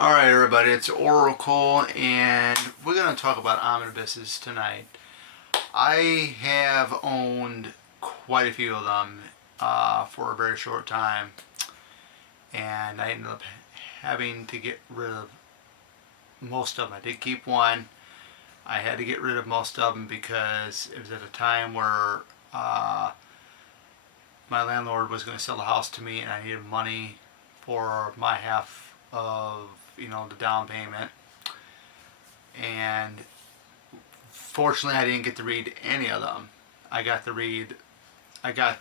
Alright everybody, it's Oracle and we're going to talk about omnibuses tonight. I have owned quite a few of them for a very short time, and I ended up having to get rid of most of them. I did keep one. I had to get rid of most of them because it was at a time where my landlord was going to sell the house to me and I needed money for my half of the down payment. And fortunately I didn't get to read any of them. I got to read the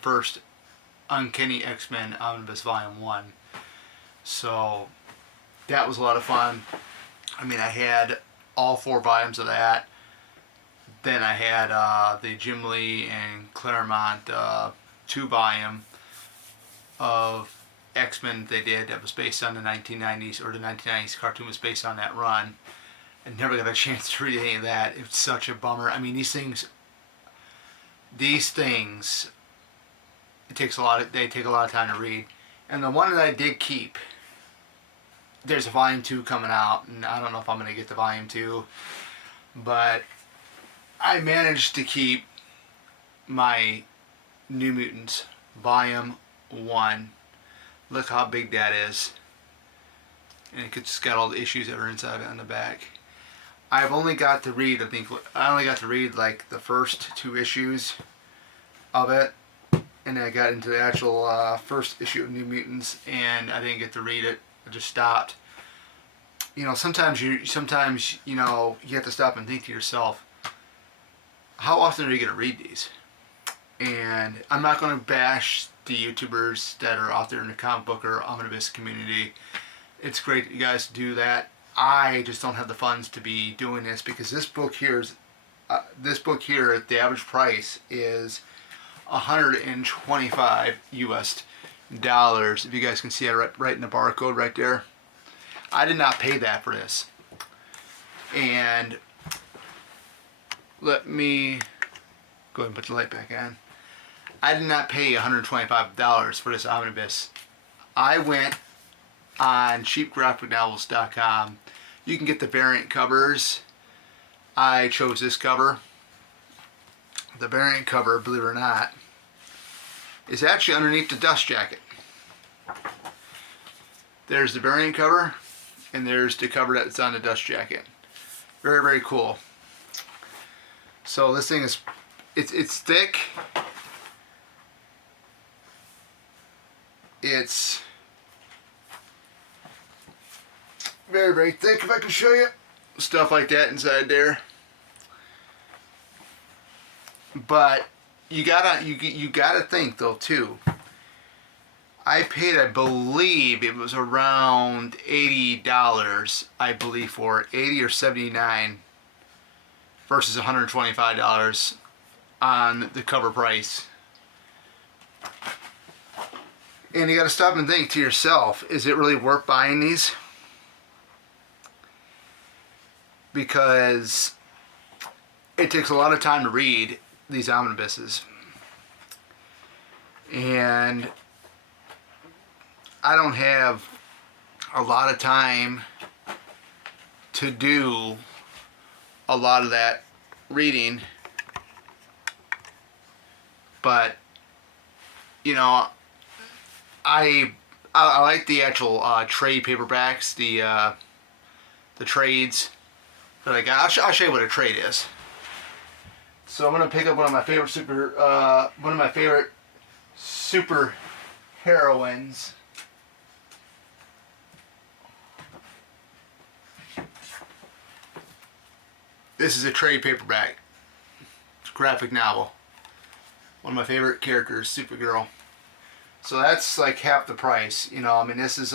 first Uncanny X-Men Omnibus Volume 1. So that was a lot of fun. I mean, I had all 4 volumes of that. Then I had the Jim Lee and Claremont 2-volume of X-Men they did that was based on the 1990s, or the 1990s cartoon was based on that run. I never got a chance to read any of that. It's such a bummer. I mean, these things they take a lot of time to read. And the one that I did keep, there's a volume 2 coming out, and I don't know if I'm going to get the volume 2, but I managed to keep my New Mutants volume 1. Look how big that is. And it's got all the issues that are inside of it on the back. I've only got to read, like the first 2 issues of it. And I got into the actual first issue of New Mutants, and I didn't get to read it. I just stopped. Sometimes you have to stop and think to yourself, how often are you going to read these? And I'm not going to bash the YouTubers that are out there in the comic book or omnibus community. It's great that you guys do that. I just don't have the funds to be doing this, because this book here, the average price is $125 US. If you guys can see it right in the barcode right there. I did not pay that for this. And let me go ahead and put the light back on. I did not pay $125 for this omnibus. I went on cheapgraphicnovels.com. You can get the variant covers. I chose this cover. The variant cover, believe it or not, is actually underneath the dust jacket. There's the variant cover, and there's the cover that's on the dust jacket. Very, very cool. So this thing is, it's thick. It's very, very thick, if I can show you. Stuff like that inside there. But you gotta think though too. I paid, I believe it was around $80, I believe, for it. 80 or 79 versus $125 on the cover price. And you gotta stop and think to yourself, is it really worth buying these? Because it takes a lot of time to read these omnibuses, and I don't have a lot of time to do a lot of that reading. But I like the actual trade paperbacks, the trades that I got. I'll show you what a trade is. So I'm gonna pick up one of my favorite super heroines. This is a trade paperback. It's a graphic novel. One of my favorite characters, Supergirl. So that's like half the price. I mean, this is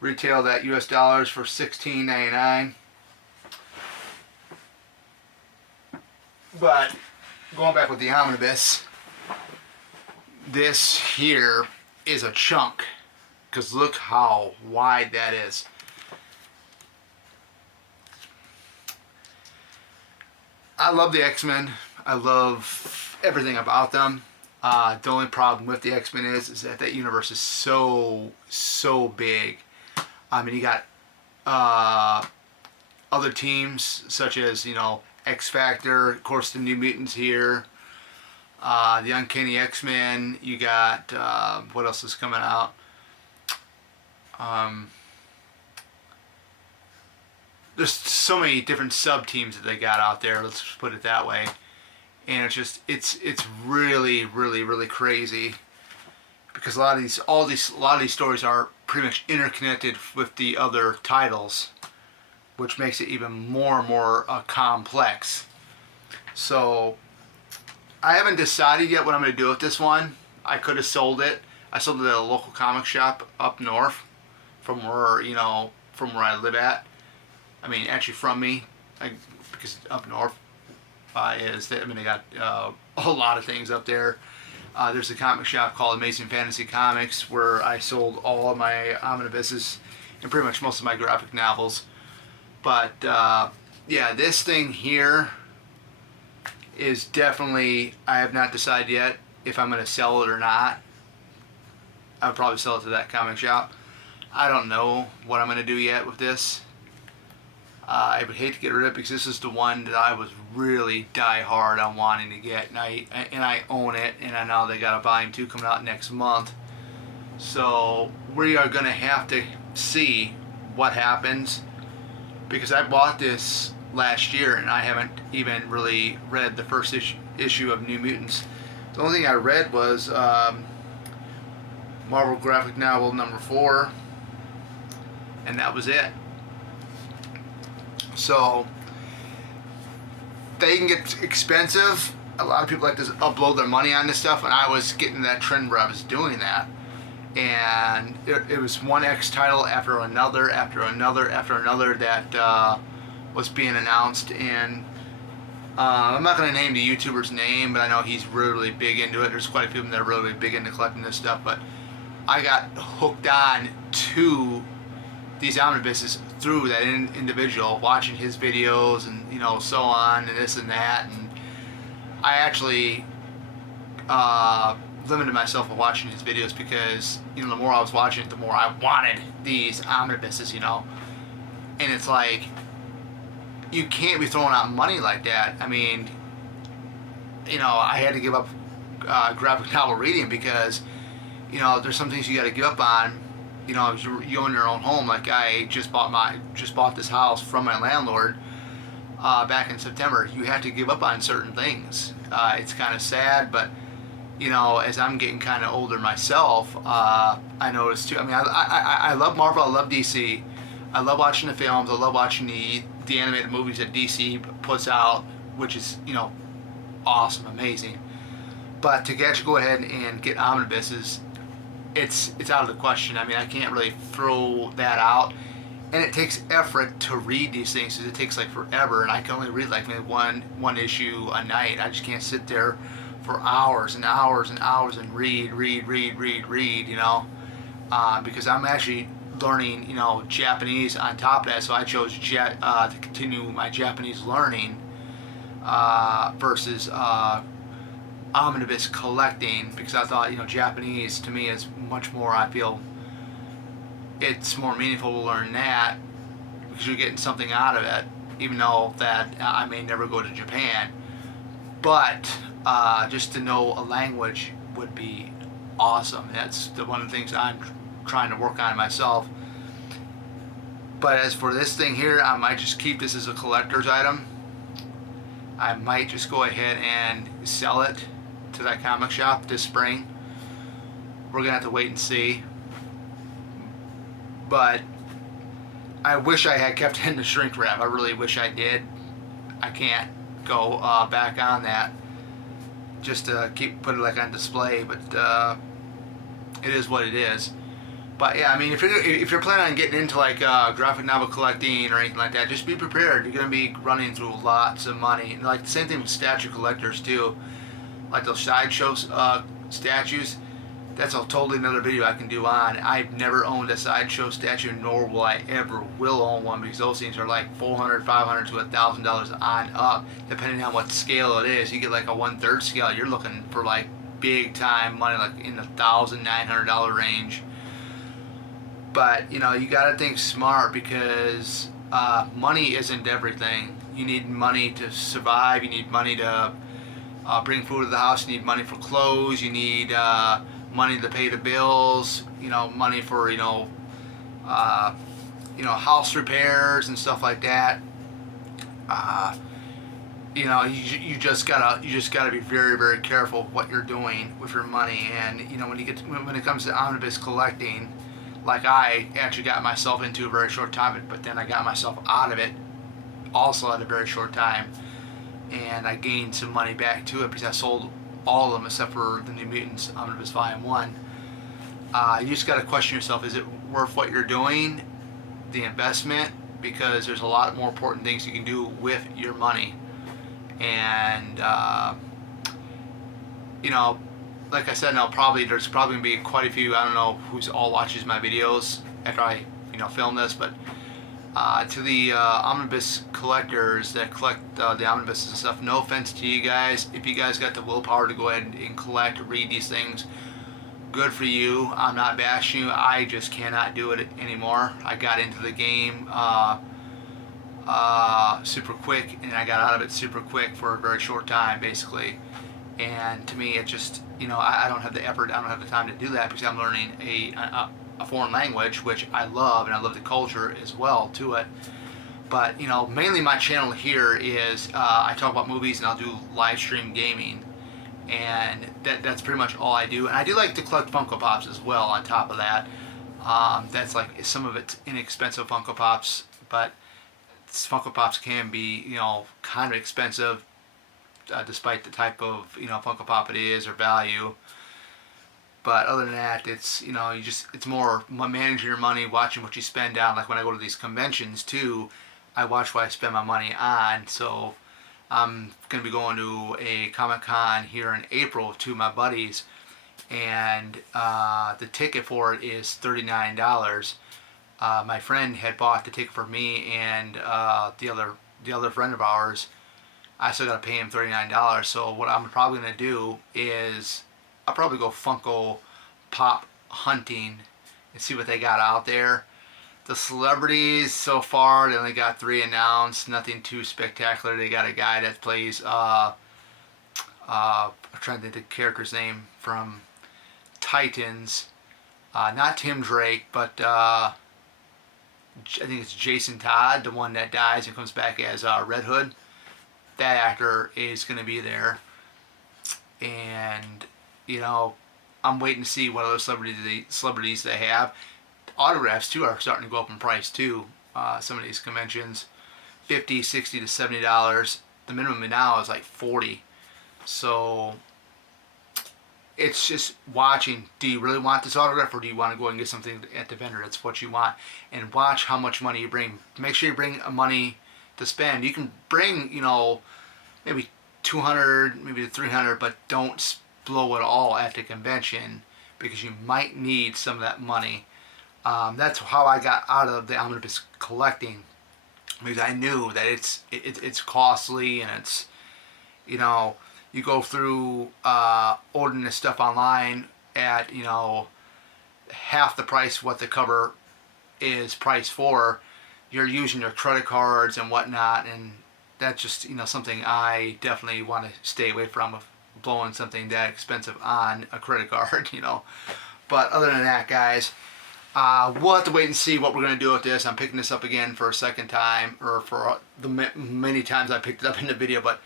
retailed at US dollars for $16.99. But going back with the omnibus, this here is a chunk, because look how wide that is. I love the X-Men. I love everything about them. The only problem with the X-Men is that universe is so big. I mean, you got other teams such as, X Factor, of course, the New Mutants here, the Uncanny X-Men. You got what else is coming out? There's so many different sub teams that they got out there. Let's just put it that way. And it's really crazy because a lot of these stories are pretty much interconnected with the other titles, which makes it even more and more complex. So I haven't decided yet what I'm going to do with this one. I could have sold it. I sold it at a local comic shop up north from where I live at. I mean, actually from me, because up north they got a lot of things up there. There's a comic shop called Amazing Fantasy Comics where I sold all of my omnibuses and pretty much most of my graphic novels. But yeah, this thing here is definitely, I have not decided yet if I'm going to sell it or not. I'll probably sell it to that comic shop. I don't know what I'm going to do yet with this. I would hate to get rid of it because this is the one that I was really die hard on wanting to get, and I own it, and I know they got a volume 2 coming out next month. So we are going to have to see what happens, because I bought this last year and I haven't even really read the first issue of New Mutants. The only thing I read was Marvel graphic novel number 4, and that was it. So they can get expensive. A lot of people like to upload their money on this stuff, and I was getting that trend where I was doing that. And it was one X title after another that was being announced. And I'm not going to name the YouTuber's name, but I know he's really big into it. There's quite a few of them that are really big into collecting this stuff. But I got hooked on to these omnibuses through that individual, watching his videos and so on and this and that, and I actually limited myself from watching his videos because the more I was watching it, the more I wanted these omnibuses, and it's like you can't be throwing out money like that. I mean, I had to give up graphic novel reading because there's some things you got to give up on. You own your own home. Like I just bought this house from my landlord back in September. You have to give up on certain things. It's kind of sad, but as I'm getting kind of older myself, I noticed too. I mean, I love Marvel. I love DC. I love watching the films. I love watching the animated movies that DC puts out, which is awesome, amazing. But to actually go ahead and get omnibuses, it's out of the question. I mean, I can't really throw that out, and it takes effort to read these things because it takes like forever, and I can only read like maybe one issue a night. I just can't sit there for hours and hours and hours and read, because I'm actually learning, Japanese on top of that, so I chose to continue my Japanese learning versus omnibus collecting, because I thought Japanese to me is much more, I feel it's more meaningful to learn that because you're getting something out of it, even though that I may never go to Japan, but just to know a language would be awesome. That's one of the things I'm trying to work on myself. But as for this thing here, I might just keep this as a collector's item. I might just go ahead and sell it to that comic shop this spring. We're gonna have to wait and see. But I wish I had kept it in the shrink wrap. I really wish I did. I can't go back on that just to put it like on display, but it is what it is. But yeah, I mean, if you're planning on getting into like graphic novel collecting or anything like that, just be prepared. You're gonna be running through lots of money, and like the same thing with statue collectors too. Like those sideshow statues. That's a totally another video I can do on. I've never owned a sideshow statue, nor will I ever will own one, because those things are like $400, $500 to $1,000 on up, depending on what scale it is. You get like a 1/3 scale, you're looking for like big time money, like in the $1,900 range. But you know, you got to think smart, because money isn't everything. You need money to survive. You need money to bring food to the house. You need money for clothes. You need money to pay the bills. You know, money for uh, house repairs and stuff like that. Uh, you just gotta be very, very careful what you're doing with your money. And you know, when it comes to omnibus collecting, like I actually got myself into a very short time, but then I got myself out of it also at a very short time, and I gained some money back to it because I sold all of them except for the New Mutants Omnibus Volume 1. You just got to question yourself, is it worth what you're doing, the investment? Because there's a lot more important things you can do with your money. And like I said, there's probably gonna be quite a few. I don't know who's all watches my videos after I film this, but to the omnibus collectors that collect the omnibuses and stuff, no offense to you guys. If you guys got the willpower to go ahead and collect, read these things, good for you. I'm not bashing you. I just cannot do it anymore. I got into the game super quick, and I got out of it super quick for a very short time, basically. And to me, it just, I don't have the effort, I don't have the time to do that, because I'm learning a foreign language, which I love, and I love the culture as well to it. But, mainly my channel here is, I talk about movies, and I'll do live stream gaming. And that's pretty much all I do. And I do like to collect Funko Pops as well on top of that. That's like, some of it's inexpensive Funko Pops, but Funko Pops can be, kind of expensive, despite the type of Funko Pop it is or value. But other than that, it's it's more managing your money, watching what you spend on. Like when I go to these conventions too, I watch what I spend my money on. So I'm gonna be going to a Comic-Con here in April with two of my buddies, and the ticket for it is $39. My friend had bought the ticket for me and the other friend of ours. I still got to pay him $39. So what I'm probably going to do is I'll probably go Funko Pop hunting and see what they got out there. The celebrities so far, they only got 3 announced. Nothing too spectacular. They got a guy that plays I'm trying to think of the character's name from Titans. Not Tim Drake, but I think it's Jason Todd, the one that dies and comes back as Red Hood. That actor is going to be there. And, I'm waiting to see what other celebrities they have. Autographs, too, are starting to go up in price, too. Some of these conventions, $50, $60 to $70. The minimum now is like $40. So it's just watching. Do you really want this autograph, or do you want to go and get something at the vendor? That's what you want. And watch how much money you bring. Make sure you bring money to spend. You can bring, maybe 200, maybe 300, but don't blow it all at the convention, because you might need some of that money. That's how I got out of the omnibus collecting, because I knew that it's costly, and it's, you go through ordering this stuff online at half the price what the cover is priced for. You're using your credit cards and whatnot, and that's just something I definitely want to stay away from, of blowing something that expensive on a credit card. But other than that, guys, we'll have to wait and see what we're going to do with this. I'm picking this up again for a second time, or for the many times I picked it up in the video, but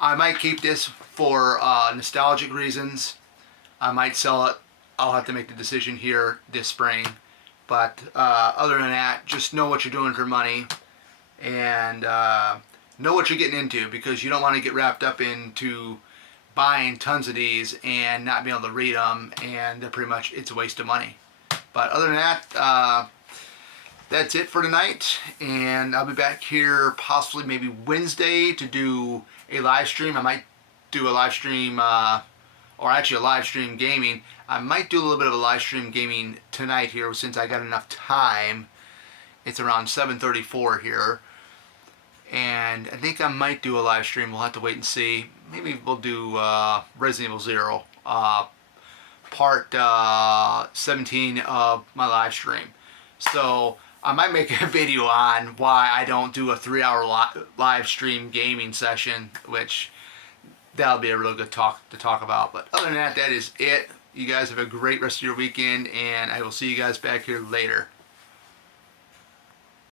I might keep this for nostalgic reasons. I might sell it. I'll have to make the decision here this spring. But other than that, just know what you're doing for money, and know what you're getting into, because you don't want to get wrapped up into buying tons of these and not being able to read them, and they're pretty much, it's a waste of money. But other than that, that's it for tonight, and I'll be back here possibly maybe Wednesday to do a live stream. I might do a live stream, or actually a live stream gaming. I might do a little bit of a live stream gaming tonight here, since I got enough time. It's around 7:34 here, and I think I might do a live stream. We'll have to wait and see. Maybe we'll do Resident Evil 0 part 17 of my live stream. So I might make a video on why I don't do a 3-hour live stream gaming session, which that'll be a real good talk to talk about. But other than that, that is it. You guys have a great rest of your weekend, and I will see you guys back here later.